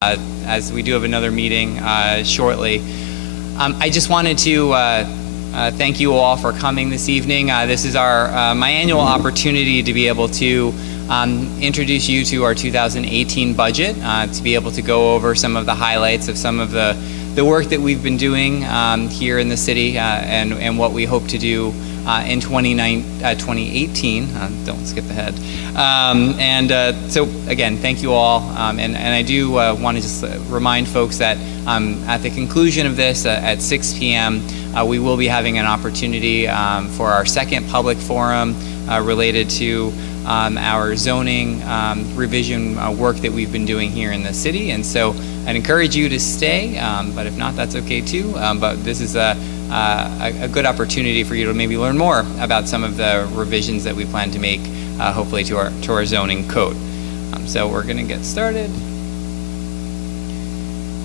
as we do have another meeting shortly. I just wanted to thank you all for coming this evening. This is my annual opportunity to be able to introduce you to our 2018 budget, to be able to go over some of the highlights of some of the work that we've been doing here in the city and what we hope to do in 2018. Don't skip ahead. So again, thank you all. And I do want to just remind folks that at the conclusion of this at 6 p.m., we will be having an opportunity for our second public forum related to our zoning revision work that we've been doing here in the city. And so I'd encourage you to stay, but if not, that's okay too. But this is a good opportunity for you to maybe learn more about some of the revisions that we plan to make, hopefully to our zoning code. So we're going to get started.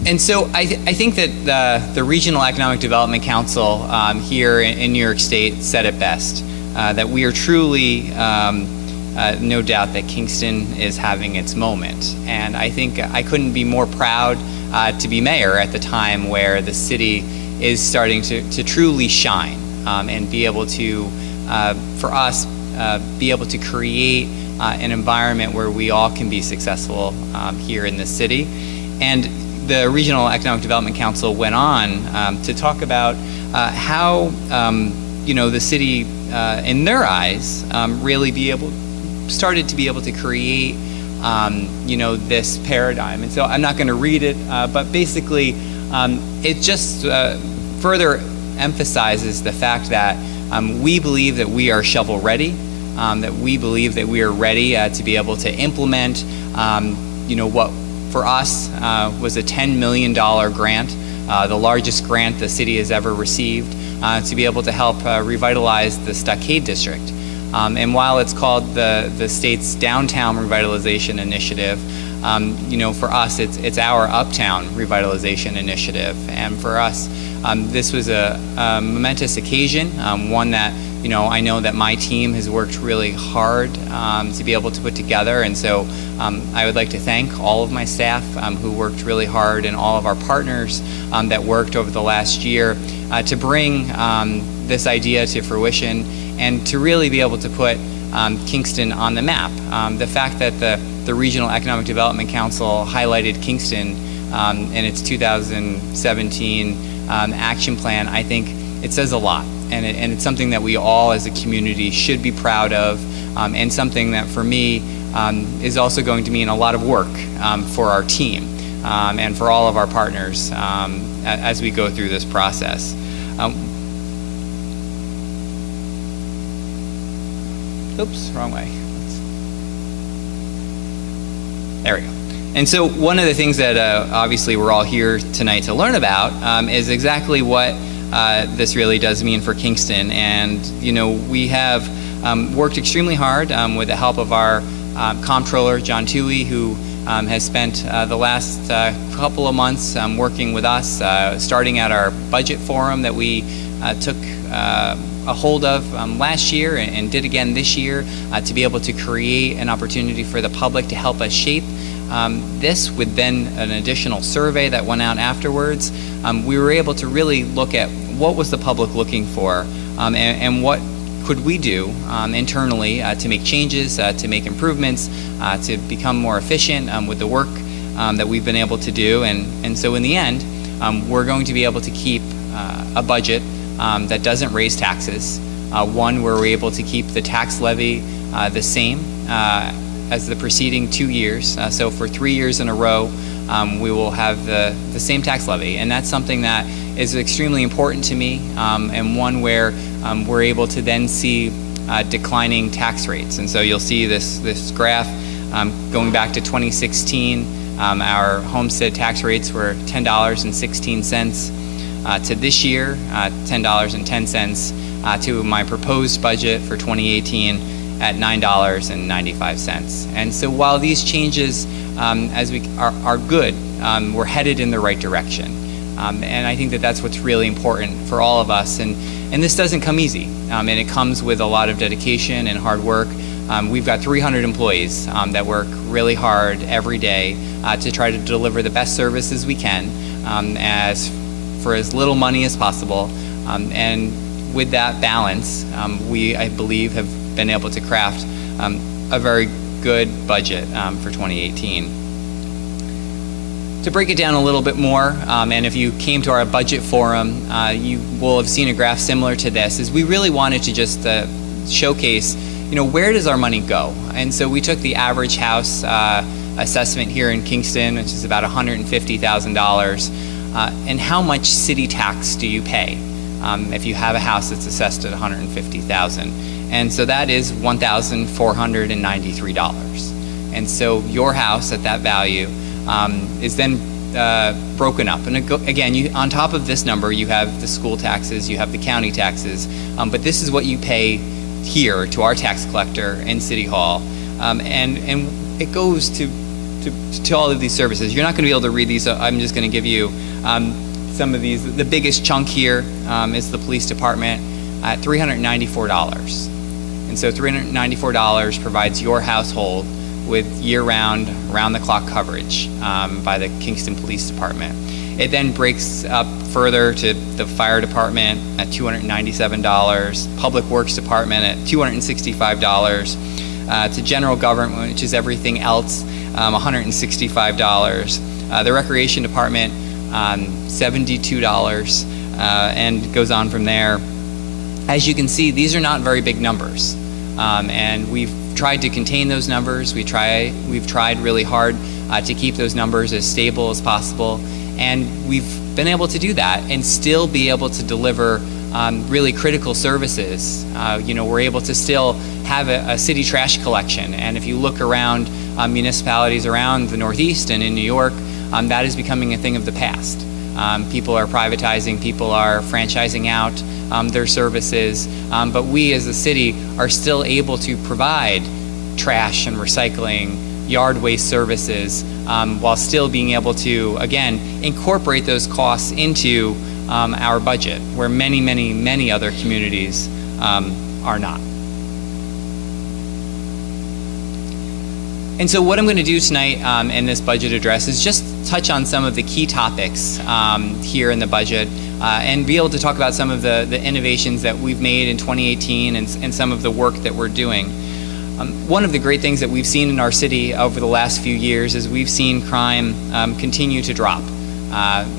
And so I think that the Regional Economic Development Council here in New York State said it best, that we are truly, no doubt that Kingston is having its moment. And I think I couldn't be more proud to be mayor at the time where the city is starting to truly shine and be able to, for us, be able to create an environment where we all can be successful here in the city. And the Regional Economic Development Council went on to talk about how the city, in their eyes, really started to be able to create this paradigm. And so I'm not going to read it, but basically it just further emphasizes the fact that we believe that we are shovel ready, that we believe that we are ready to be able to implement what for us was a $10 million grant, the largest grant the city has ever received, to be able to help revitalize the Stockade District. And while it's called the state's Downtown Revitalization Initiative, for us it's our Uptown Revitalization Initiative. And for us, this was a momentous occasion, one that I know that my team has worked really hard to be able to put together. And so I would like to thank all of my staff who worked really hard, and all of our partners that worked over the last year to bring this idea to fruition and to really be able to put Kingston on the map. The fact that the Regional Economic Development Council highlighted Kingston in its 2017 action plan, I think it says a lot. And it's something that we all as a community should be proud of, and something that for me is also going to mean a lot of work for our team and for all of our partners as we go through this process. Oops, wrong way. There we go. And so one of the things that obviously we're all here tonight to learn about is exactly what this really does mean for Kingston. And we have worked extremely hard with the help of our comptroller, John Toohey, who has spent the last couple of months working with us, starting at our budget forum that we took a hold of last year and did again this year, to be able to create an opportunity for the public to help us shape this, with then an additional survey that went out afterwards. We were able to really look at what was the public looking for, and what could we do internally to make changes, to make improvements, to become more efficient with the work that we've been able to do. And so in the end, we're going to be able to keep a budget that doesn't raise taxes, one where we're able to keep the tax levy the same as the preceding 2 years. So for 3 years in a row, we will have the same tax levy. And that's something that is extremely important to me, and one where we're able to then see declining tax rates. And so you'll see this graph going back to 2016. Our homestead tax rates were $10.16 to this year, $10.10 to my proposed budget for 2018 at $9.95. And so while these changes as we are good, we're headed in the right direction. And I think that that's what's really important for all of us. And this doesn't come easy. And it comes with a lot of dedication and hard work We've got 300 employees that work really hard every day to try to deliver the best services we can for as little money as possible. And with that balance, we, I believe, have been able to craft a very good budget for 2018. To break it down a little bit more, and if you came to our budget forum, you will have seen a graph similar to this, is we really wanted to just showcase, where does our money go? And so we took the average house assessment here in Kingston, which is about $150,000, and how much city tax do you pay if you have a house that's assessed at $150,000? And so that is $1,493. And so your house at that value is then broken up. And again, on top of this number, you have the school taxes, you have the county taxes, but this is what you pay here to our tax collector in City Hall. And it goes to all of these services. You're not going to be able to read these, so I'm just going to give you some of these. The biggest chunk here is the police department at $394. And so $394 provides your household with year-round, round-the-clock coverage by the Kingston Police Department. It then breaks up further to the fire department at $297, Public Works Department at $265, to general government, which is everything else, $165, the recreation department, $72, and goes on from there. As you can see, these are not very big numbers, and we've tried to contain those numbers. We've tried really hard to keep those numbers as stable as possible, and we've been able to do that and still be able to deliver really critical services. We're able to still have a city trash collection, and if you look around municipalities around the Northeast and in New York, that is becoming a thing of the past. People are privatizing, people are franchising out their services, but we as a city are still able to provide trash and recycling, yard waste services, while still being able to, again, incorporate those costs into our budget, where many, many, many other communities are not. And so what I'm going to do tonight in this budget address is just touch on some of the key topics here in the budget and be able to talk about some of the innovations that we've made in 2018 and some of the work that we're doing. One of the great things that we've seen in our city over the last few years is we've seen crime continue to drop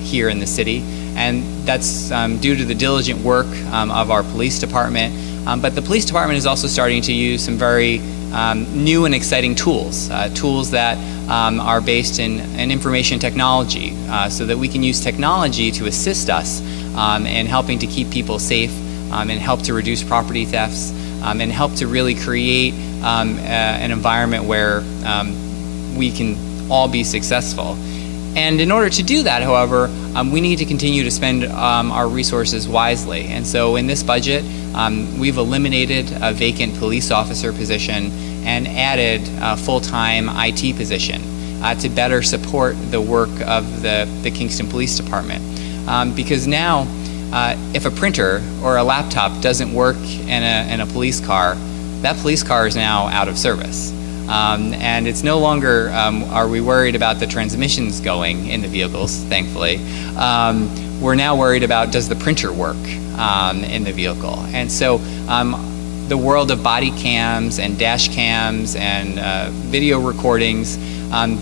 here in the city, and that's due to the diligent work of our police department. But the police department is also starting to use some very new and exciting tools that are based in information technology, so that we can use technology to assist us in helping to keep people safe and help to reduce property thefts and help to really create an environment where we can all be successful. And in order to do that, however, we need to continue to spend our resources wisely. And so in this budget, we've eliminated a vacant police officer position and added a full-time IT position to better support the work of the Kingston Police Department. Because now, if a printer or a laptop doesn't work in a police car, that police car is now out of service. And it's no longer are we worried about the transmissions going in the vehicles, thankfully. We're now worried about, does the printer work in the vehicle? And so the world of body cams and dash cams and video recordings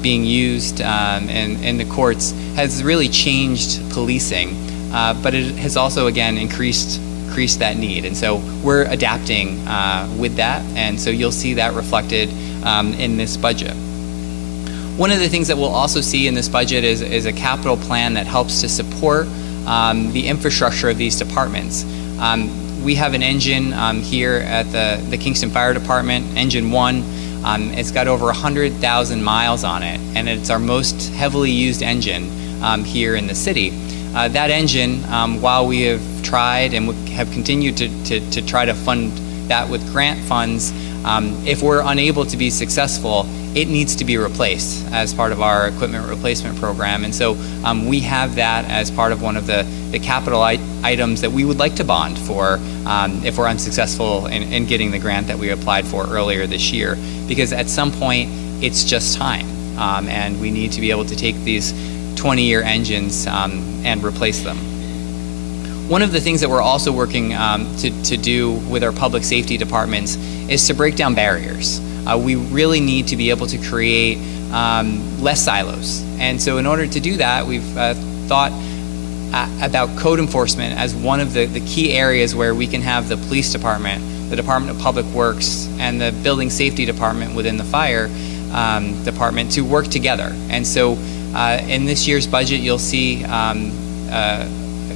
being used in the courts has really changed policing, but it has also, again, increased that need. And so we're adapting with that, and so you'll see that reflected in this budget. One of the things that we'll also see in this budget is a capital plan that helps to support the infrastructure of these departments. We have an engine here at the Kingston Fire Department, Engine 1. It's got over 100,000 miles on it, and it's our most heavily used engine here in the city. That engine, while we have tried and have continued to try to fund that with grant funds, if we're unable to be successful, it needs to be replaced as part of our equipment replacement program. And so we have that as part of one of the capital items that we would like to bond for if we're unsuccessful in getting the grant that we applied for earlier this year, because at some point it's just time, and we need to be able to take these 20-year engines and replace them. One of the things that we're also working to do with our public safety departments is to break down barriers. We really need to be able to create less silos. And so in order to do that, we've thought about code enforcement as one of the key areas where we can have the police department, the Department of Public Works, and the building safety department within the fire department to work together. And so in this year's budget, you'll see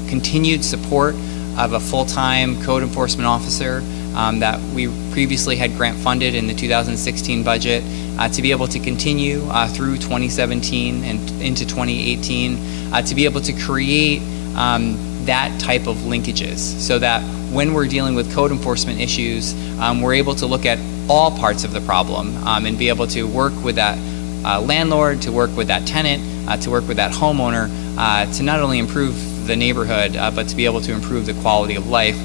continued support of a full-time code enforcement officer that we previously had grant funded in the 2016 budget to be able to continue through 2017 and into 2018 to be able to create that type of linkages, so that when we're dealing with code enforcement issues, we're able to look at all parts of the problem and be able to work with that landlord, to work with that tenant, to work with that homeowner to not only improve the neighborhood, but to be able to improve the quality of life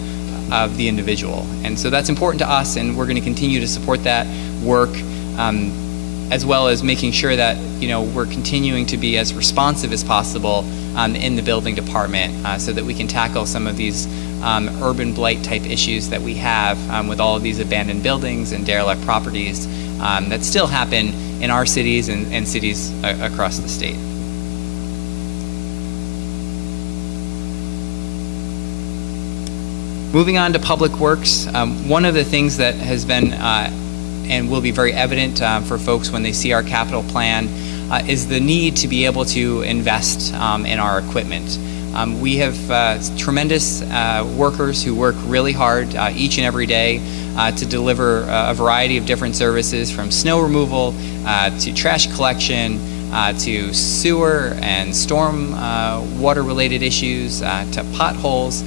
of the individual. And so that's important to us, and we're going to continue to support that work, as well as making sure that we're continuing to be as responsive as possible in the building department, so that we can tackle some of these urban blight type issues that we have with all of these abandoned buildings and derelict properties that still happen in our cities and cities across the state. Moving on to Public Works, one of the things that has been and will be very evident for folks when they see our capital plan is the need to be able to invest in our equipment. We have tremendous workers who work really hard each and every day to deliver a variety of different services, from snow removal to trash collection, to sewer and storm water related issues, to potholes.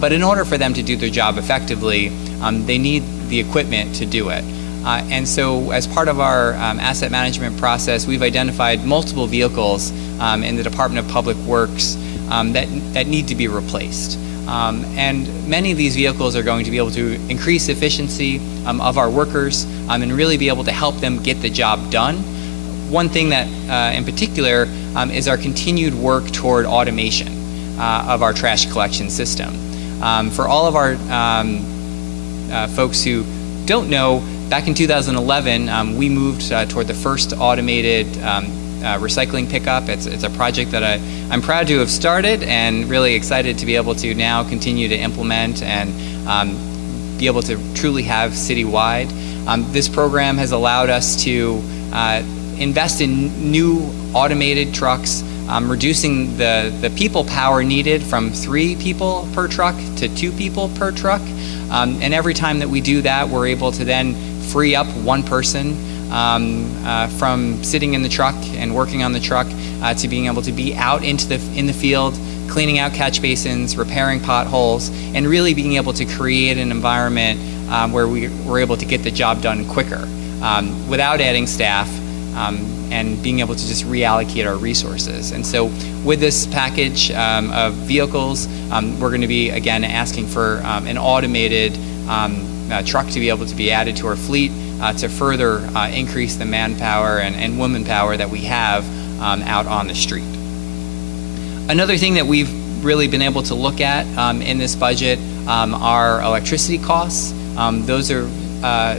But in order for them to do their job effectively, they need the equipment to do it. And so as part of our asset management process, we've identified multiple vehicles in the Department of Public Works that need to be replaced. And many of these vehicles are going to be able to increase efficiency of our workers and really be able to help them get the job done. One thing that in particular is our continued work toward automation of our trash collection system. For all of our folks who don't know, back in 2011, we moved toward the first automated recycling pickup. It's a project that I'm proud to have started and really excited to be able to now continue to implement and be able to truly have citywide. This program has allowed us to invest in new automated trucks, reducing the people power needed from 3 people per truck to 2 people per truck. And every time that we do that, we're able to then free up one person from sitting in the truck and working on the truck to being able to be out in the field, cleaning out catch basins, repairing potholes, and really being able to create an environment where we're able to get the job done quicker without adding staff, and being able to just reallocate our resources. And so with this package of vehicles, we're going to be again asking for an automated truck to be able to be added to our fleet to further increase the manpower and woman power that we have out on the street. Another thing that we've really been able to look at in this budget are electricity costs. Those are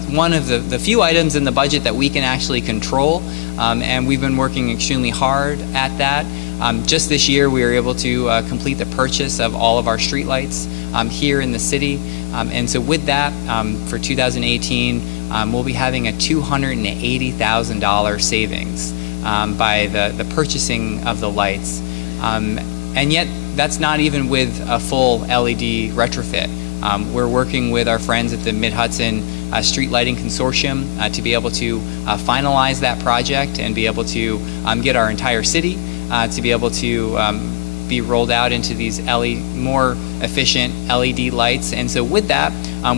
one of the few items in the budget that we can actually control, and we've been working extremely hard at that. Just this year, we were able to complete the purchase of all of our streetlights here in the city, and so with that, for 2018, we'll be having a $280,000 savings by the purchasing of the lights, and yet that's not even with a full LED retrofit. We're working with our friends at the Mid-Hudson Street Lighting Consortium to be able to finalize that project and be able to get our entire city to be able to be rolled out into these more efficient LED lights. And so with that,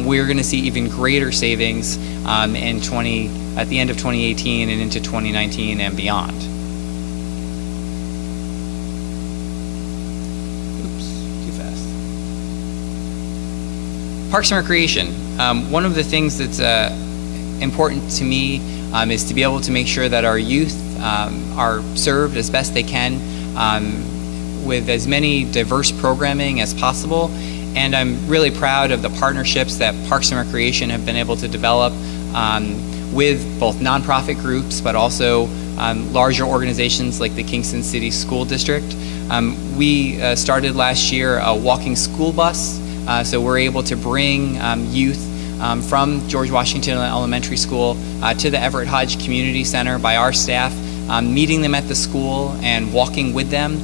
we're going to see even greater savings in 2018 at the end of 2018 and into 2019 and beyond. Parks and Recreation. One of the things that's important to me is to be able to make sure that our youth are served as best they can with as many diverse programming as possible. And I'm really proud of the partnerships that Parks and Recreation have been able to develop with both nonprofit groups, but also larger organizations like the Kingston City School District. We started last year a walking school bus. So we're able to bring youth from George Washington Elementary School to the Everett Hodge Community Center by our staff, meeting them at the school and walking with them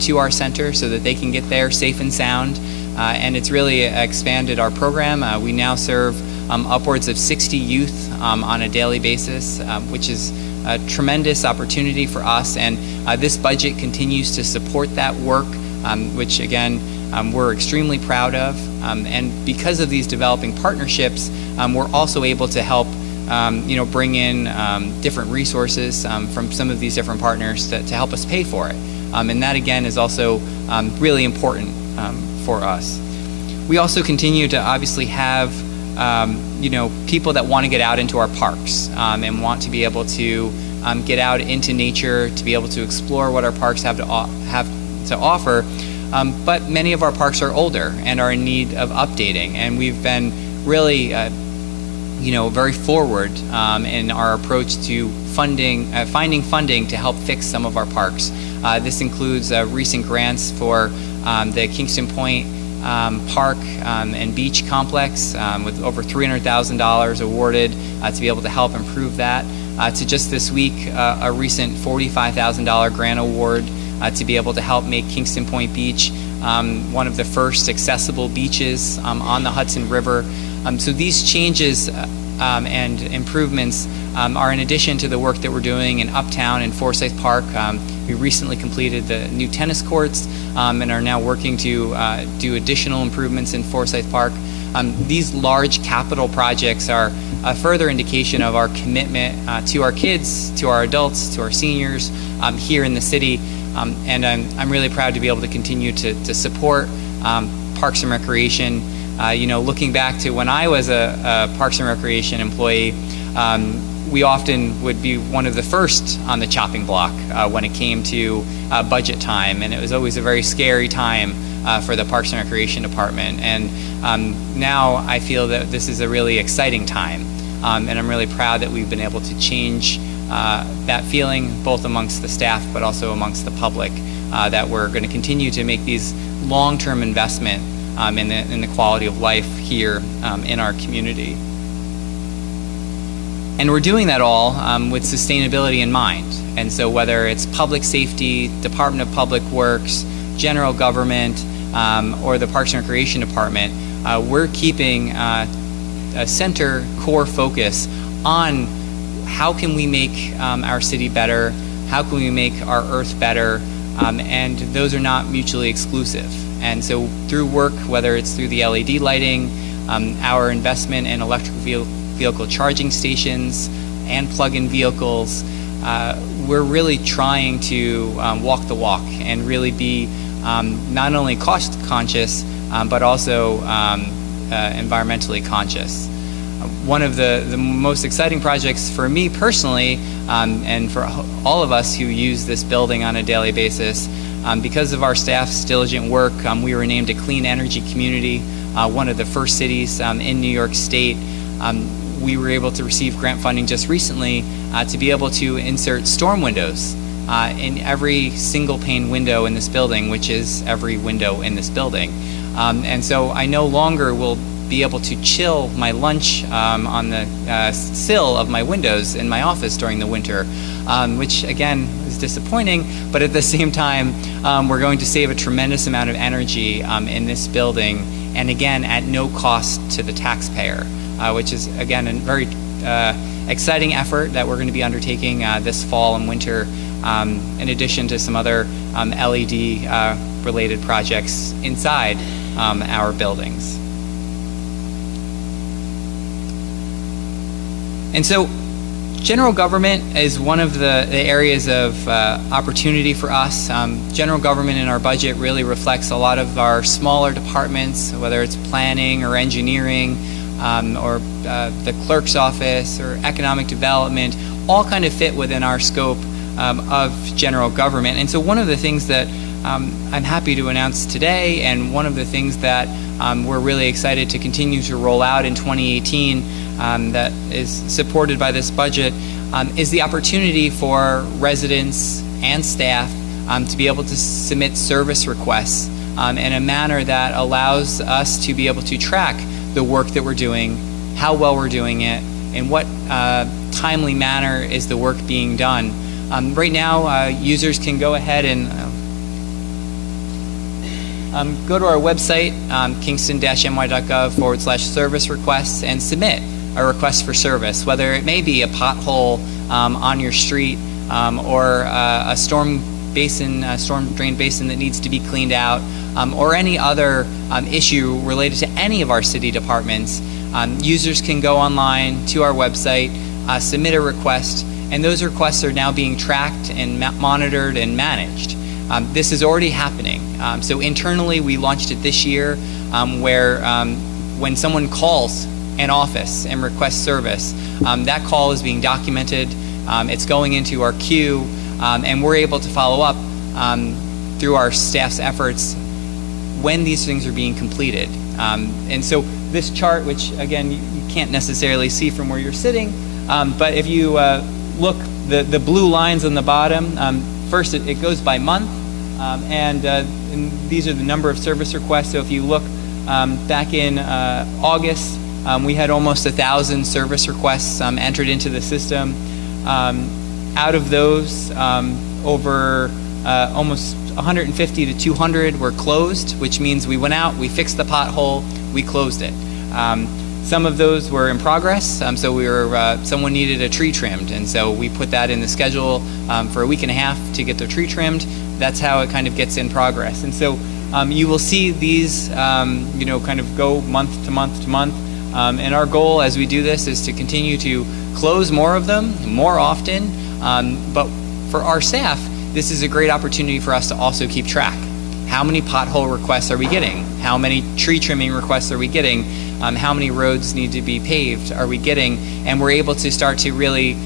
to our center so that they can get there safe and sound. And it's really expanded our program. We now serve upwards of 60 youth on a daily basis, which is a tremendous opportunity for us. And this budget continues to support that work, which again, we're extremely proud of. And because of these developing partnerships, we're also able to help bring in different resources from some of these different partners to help us pay for it. And that again is also really important for us. We also continue to obviously have people that want to get out into our parks and want to be able to get out into nature, to be able to explore what our parks have to offer. But many of our parks are older and are in need of updating, and we've been really, very forward in our approach to finding funding to help fix some of our parks. This includes recent grants for the Kingston Point Park and Beach Complex with over $300,000 awarded to be able to help improve that. To just this week, a recent $45,000 grant award to be able to help make Kingston Point Beach one of the first accessible beaches on the Hudson River. So these changes and improvements are in addition to the work that we're doing in Uptown and Forsyth Park. We recently completed the new tennis courts and are now working to do additional improvements in Forsyth Park. These large capital projects are a further indication of our commitment to our kids, to our adults, to our seniors here in the city. And I'm really proud to be able to continue to support Parks and Recreation. Looking back to when I was a Parks and Recreation employee, we often would be one of the first on the chopping block when it came to budget time, and it was always a very scary time for the Parks and Recreation Department. And now I feel that this is a really exciting time, and I'm really proud that we've been able to change that feeling both amongst the staff but also amongst the public, that we're going to continue to make these long-term investment in the quality of life here in our community. And we're doing that all with sustainability in mind. And so whether it's public safety, Department of Public Works, general government, or the Parks and Recreation Department, we're keeping a center core focus on how can we make our city better, how can we make our earth better, and those are not mutually exclusive. And so through work, whether it's through the LED lighting, our investment in electric vehicle charging stations and plug-in vehicles, we're really trying to walk the walk and really be not only cost conscious, but also environmentally conscious. One of the most exciting projects for me personally, and for all of us who use this building on a daily basis, because of our staff's diligent work, we were named a clean energy community, one of the first cities in New York State. We were able to receive grant funding just recently to be able to insert storm windows in every single pane window in this building, which is every window in this building. And so I no longer will be able to chill my lunch on the sill of my windows in my office during the winter, which again is disappointing, but at the same time we're going to save a tremendous amount of energy in this building, and again at no cost to the taxpayer, which is again a very exciting effort that we're going to be undertaking this fall and winter, in addition to some other LED related projects inside our buildings. And so General government is one of the areas of opportunity for us. General government in our budget really reflects a lot of our smaller departments, whether it's planning or engineering, or the clerk's office or economic development, all kind of fit within our scope of general government. And so one of the things that I'm happy to announce today, and one of the things that we're really excited to continue to roll out in 2018 that is supported by this budget, is the opportunity for residents and staff to be able to submit service requests in a manner that allows us to be able to track the work that we're doing, how well we're doing it, in what timely manner is the work being done. Right now, users can go ahead and go to our website, kingston-my.gov/service requests, and submit a request for service, whether it may be a pothole on your street or a storm drain basin that needs to be cleaned out, or any other issue related to any of our city departments. Users can go online to our website, submit a request, and those requests are now being tracked and monitored and managed. This is already happening. So internally, we launched it this year, where when someone calls an office and requests service, that call is being documented. It's going into our queue, and we're able to follow up through our staff's efforts when these things are being completed. And so this chart, which again you can't necessarily see from where you're sitting, but if you look, the blue lines on the bottom, first it goes by month, and these are the number of service requests. So if you look back in August, we had almost 1,000 service requests entered into the system. Out of those, over almost 150 to 200 were closed, which means we went out, we fixed the pothole, we closed it. Some of those were in progress, so someone needed a tree trimmed, and so we put that in the schedule for a week and a half to get the tree trimmed. That's how it kind of gets in progress. And so you will see these kind of go month to month to month. And our goal as we do this is to continue to close more of them more often. But for our staff, this is a great opportunity for us to also keep track. How many pothole requests are we getting? How many tree trimming requests are we getting? How many roads need to be paved are we getting? And we're able to start to really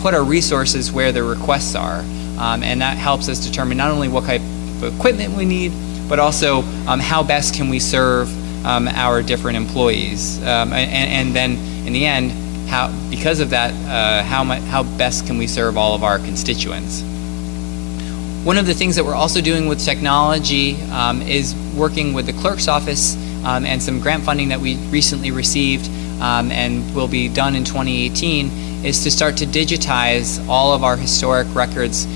put our resources where the requests are. And that helps us determine not only what type of equipment we need, but also how best can we serve our different employees, and then in the end, because of that, how best can we serve all of our constituents. One of the things that we're also doing with technology is working with the clerk's office and some grant funding that we recently received and will be done in 2018, is to start to digitize all of our historic records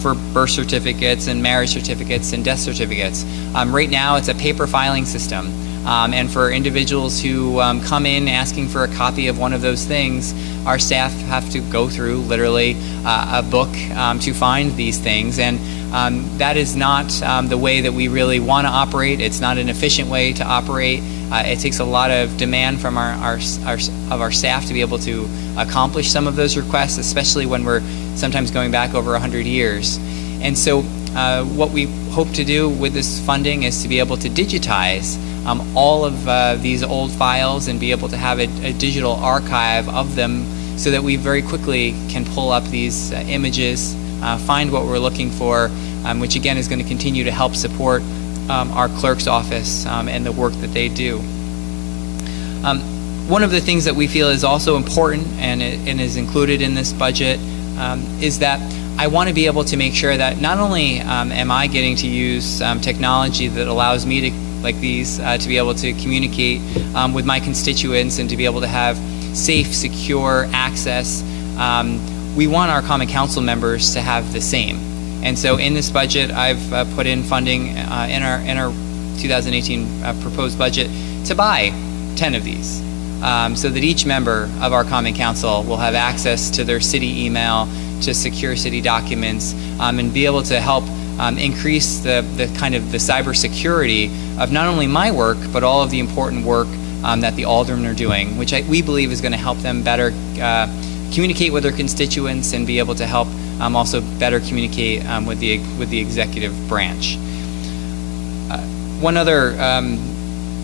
for birth certificates and marriage certificates and death certificates. Right now it's a paper filing system. And for individuals who come in asking for a copy of one of those things, our staff have to go through literally a book to find these things. And that is not the way that we really want to operate. It's not an efficient way to operate. It takes a lot of demand from our staff to be able to accomplish some of those requests, especially when we're sometimes going back over 100 years. And so what we hope to do with this funding is to be able to digitize all of these old files and be able to have a digital archive of them so that we very quickly can pull up these images, find what we're looking for, which again is going to continue to help support our clerk's office and the work that they do. One of the things that we feel is also important and is included in this budget is that I want to be able to make sure that not only am I getting to use technology that allows me to, like these, to be able to communicate with my constituents and to be able to have safe, secure access, we want our Common Council members to have the same. And so in this budget, I've put in funding in our 2018 proposed budget to buy 10 of these, so that each member of our Common Council will have access to their city email, to secure city documents, and be able to help increase the kind of the cybersecurity of not only my work, but all of the important work that the aldermen are doing, which we believe is going to help them better communicate with their constituents and be able to help also better communicate with the executive branch. One other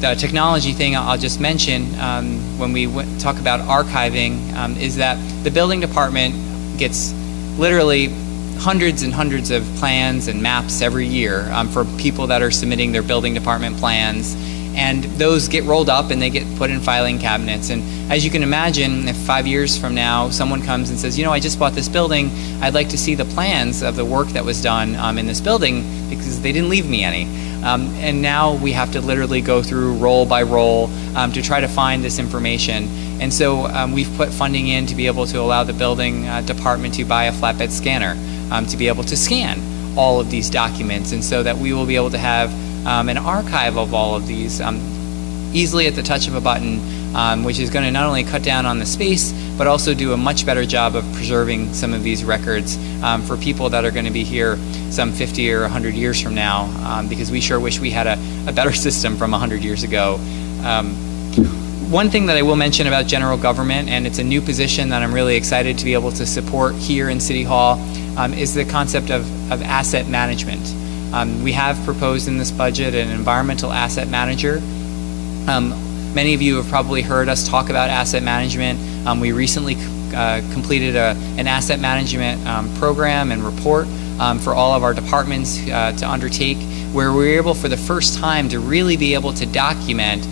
technology thing I'll just mention when we talk about archiving is that the building department gets literally hundreds and hundreds of plans and maps every year for people that are submitting their building department plans, and those get rolled up and they get put in filing cabinets. And as you can imagine, if 5 years from now someone comes and says, you know, I just bought this building, I'd like to see the plans of the work that was done in this building because they didn't leave me any. And now we have to literally go through roll by roll to try to find this information. And so we've put funding in to be able to allow the building department to buy a flatbed scanner to be able to scan all of these documents, and so that we will be able to have an archive of all of these easily at the touch of a button, which is going to not only cut down on the space, but also do a much better job of preserving some of these records for people that are going to be here some 50 or 100 years from now, because we sure wish we had a better system from 100 years ago. One thing that I will mention about general government, and it's a new position that I'm really excited to be able to support here in City Hall, is the concept of asset management. We have proposed in this budget an environmental asset manager. Many of you have probably heard us talk about asset management. We recently completed an asset management program and report for all of our departments to undertake, where we were able for the first time to really be able to document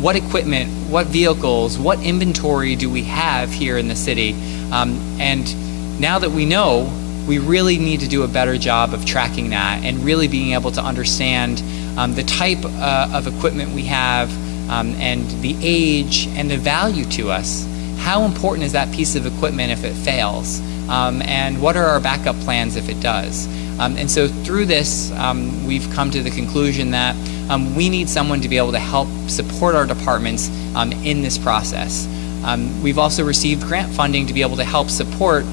what equipment, what vehicles, what inventory do we have here in the city. And now that we know, we really need to do a better job of tracking that and really being able to understand the type of equipment we have and the age and the value to us. How important is that piece of equipment if it fails? And what are our backup plans if it does? And so through this, we've come to the conclusion that we need someone to be able to help support our departments in this process. We've also received grant funding to be able to help support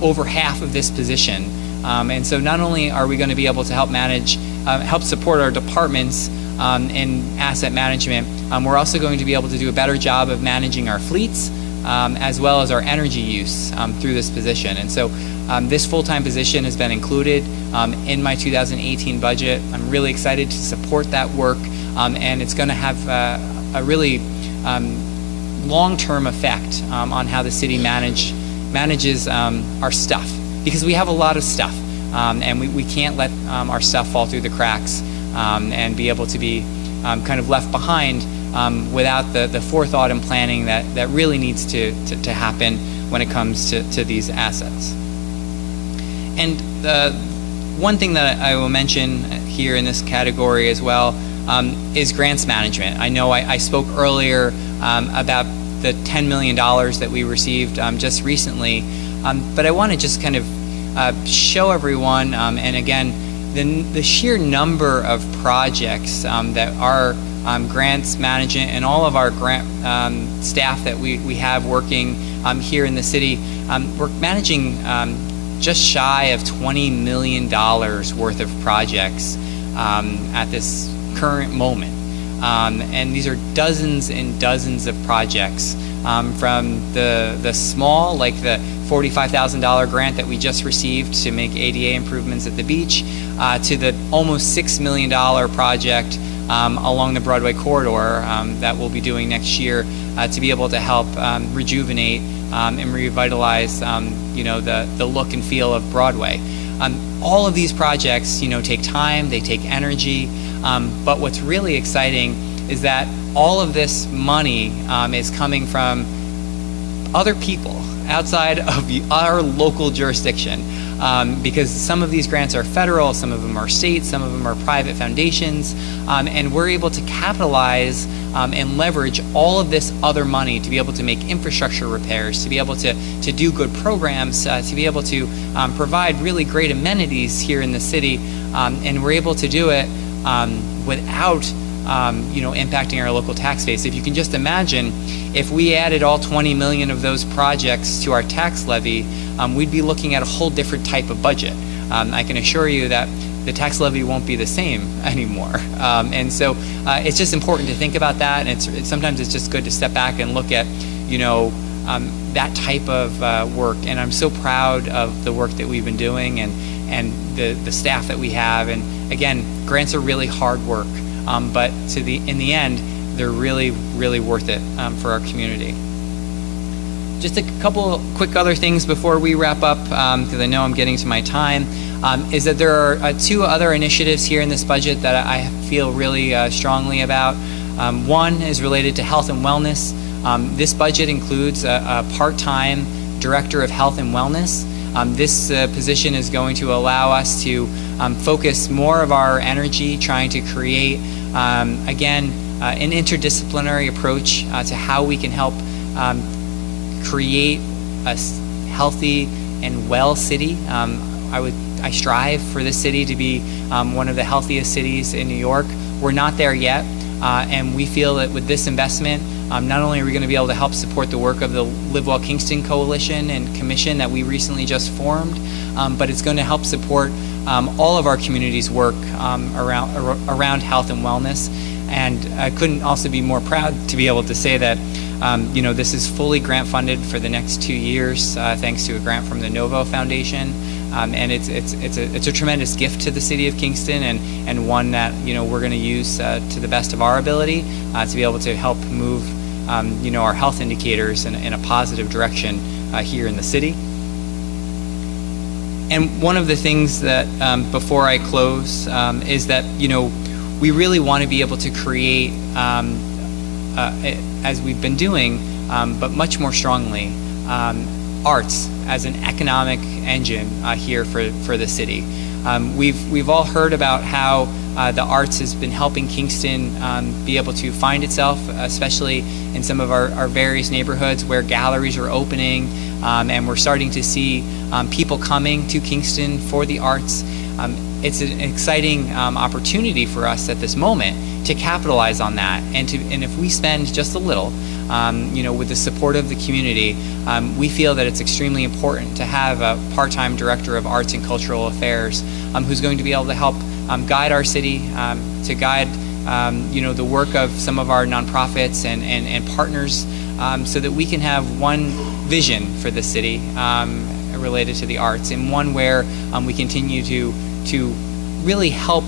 over half of this position. And so not only are we going to be able to help support our departments in asset management, we're also going to be able to do a better job of managing our fleets as well as our energy use through this position. And so this full-time position has been included in my 2018 budget. I'm really excited to support that work, and it's going to have a really long-term effect on how the city manages our stuff, because we have a lot of stuff, and we can't let our stuff fall through the cracks and be able to be kind of left behind without the forethought and planning that really needs to happen when it comes to these assets. And one thing that I will mention here in this category as well is grants management. I know I spoke earlier about the $10 million that we received just recently, but I want to just kind of show everyone, and again, the sheer number of projects that our grants management and all of our grant staff that we have working here in the city, we're managing just shy of $20 million worth of projects at this current moment. And these are dozens and dozens of projects, from the small, like the $45,000 grant that we just received to make ADA improvements at the beach, to the almost $6 million project along the Broadway corridor that we'll be doing next year to be able to help rejuvenate and revitalize the look and feel of Broadway. All of these projects take time, they take energy, but what's really exciting is that all of this money is coming from other people outside of our local jurisdiction, because some of these grants are federal, some of them are state, some of them are private foundations, and we're able to capitalize and leverage all of this other money to be able to make infrastructure repairs, to be able to do good programs, to be able to provide really great amenities here in the city, and we're able to do it without impacting our local tax base. If you can just imagine, if we added all 20 million of those projects to our tax levy, we'd be looking at a whole different type of budget. I can assure you that the tax levy won't be the same anymore. And so it's just important to think about that, and sometimes it's just good to step back and look at that type of work. And I'm so proud of the work that we've been doing and the staff that we have. And again, grants are really hard work, but in the end, they're really, really worth it for our community. Just a couple quick other things before we wrap up, because I know I'm getting to my time, is that there are two other initiatives here in this budget that I feel really strongly about. One is related to health and wellness. This budget includes a part-time director of health and wellness. This position is going to allow us to focus more of our energy trying to create, again, an interdisciplinary approach to how we can help create a healthy and well city. I strive for this city to be one of the healthiest cities in New York. We're not there yet, and we feel that with this investment, not only are we going to be able to help support the work of the Live Well Kingston Coalition and Commission that we recently just formed, but it's going to help support all of our community's work around health and wellness. And I couldn't also be more proud to be able to say that this is fully grant funded for the next 2 years, thanks to a grant from the Novo Foundation, and it's a tremendous gift to the city of Kingston, and one that we're going to use to the best of our ability to be able to help move our health indicators in a positive direction here in the city. And one of the things that before I close is that we really want to be able to create, as we've been doing, but much more strongly, arts as an economic engine here for the city. We've all heard about how the arts has been helping Kingston be able to find itself, especially in some of our various neighborhoods where galleries are opening, and we're starting to see people coming to Kingston for the arts. It's an exciting opportunity for us at this moment to capitalize on that, and if we spend just a little, with the support of the community, we feel that it's extremely important to have a part-time director of arts and cultural affairs who's going to be able to help guide our city, to guide the work of some of our nonprofits and partners, so that we can have one vision for the city related to the arts, and one where we continue to really help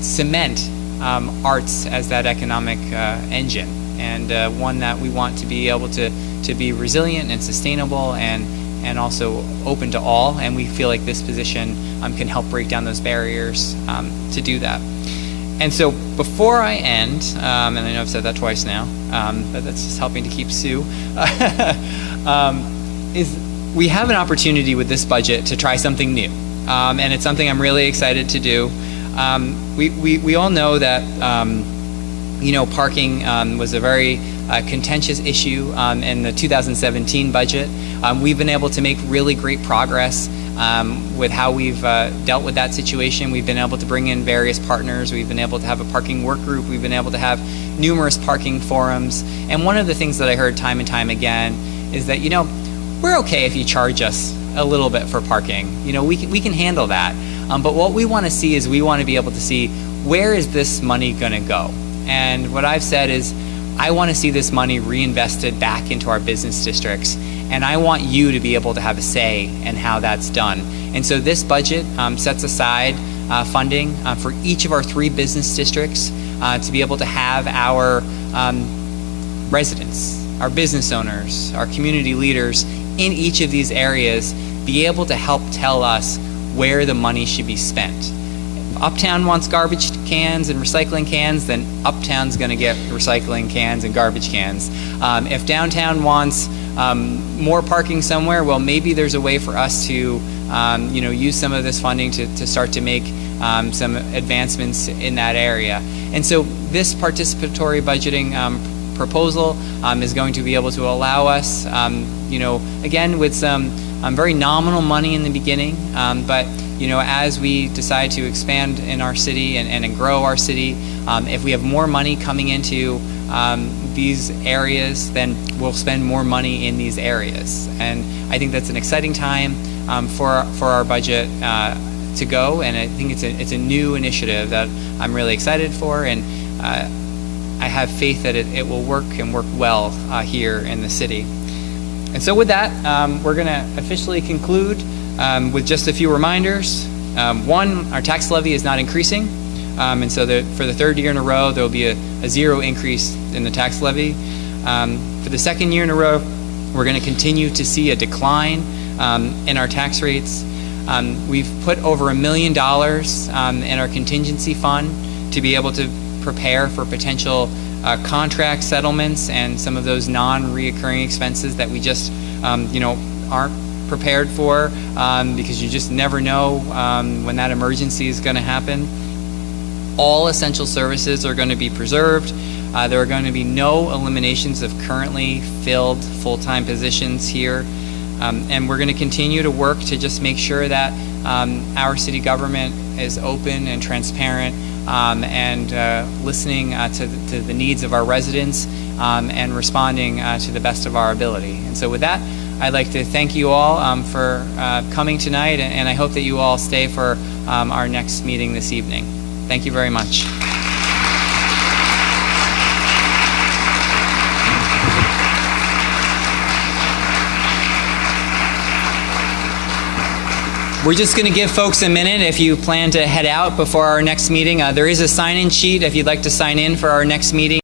cement arts as that economic engine, and one that we want to be able to be resilient and sustainable and also open to all, and we feel like this position can help break down those barriers to do that. And so before I end, and I know I've said that twice now, but that's just helping to keep Sue, is we have an opportunity with this budget to try something new, and it's something I'm really excited to do. We all know that parking was a very contentious issue in the 2017 budget. We've been able to make really great progress with how we've dealt with that situation. We've been able to bring in various partners. We've been able to have a parking work group. We've been able to have numerous parking forums. And one of the things that I heard time and time again is that, we're okay if you charge us a little bit for parking. We can handle that. But what we want to see is we want to be able to see, where is this money going to go? And what I've said is, I want to see this money reinvested back into our business districts, and I want you to be able to have a say in how that's done. And so this budget sets aside funding for each of our 3 business districts to be able to have our residents, our business owners, our community leaders in each of these areas be able to help tell us where the money should be spent. If Uptown wants garbage cans and recycling cans, then Uptown's going to get recycling cans and garbage cans. If downtown wants more parking somewhere, well, maybe there's a way for us to use some of this funding to start to make some advancements in that area. And so this participatory budgeting proposal is going to be able to allow us, again, with some very nominal money in the beginning, but as we decide to expand in our city and grow our city, if we have more money coming into these areas, then we'll spend more money in these areas. And I think that's an exciting time for our budget to go, and I think it's a new initiative that I'm really excited for, and I have faith that it will work and work well here in the city. And so with that, we're going to officially conclude with just a few reminders. One, our tax levy is not increasing. And so for the third year in a row, there will be a zero increase in the tax levy. For the second year in a row, we're going to continue to see a decline in our tax rates. We've put over $1 million in our contingency fund to be able to prepare for potential contract settlements and some of those non-reoccurring expenses that we just aren't prepared for, because you just never know when that emergency is going to happen. All essential services are going to be preserved. There are going to be no eliminations of currently filled full-time positions here. And we're going to continue to work to just make sure that our city government is open and transparent and listening to the needs of our residents and responding to the best of our ability. And so with that, I'd like to thank you all for coming tonight, and I hope that you all stay for our next meeting this evening. Thank you very much. We're just going to give folks a minute if you plan to head out before our next meeting. There is a sign-in sheet if you'd like to sign in for our next meeting.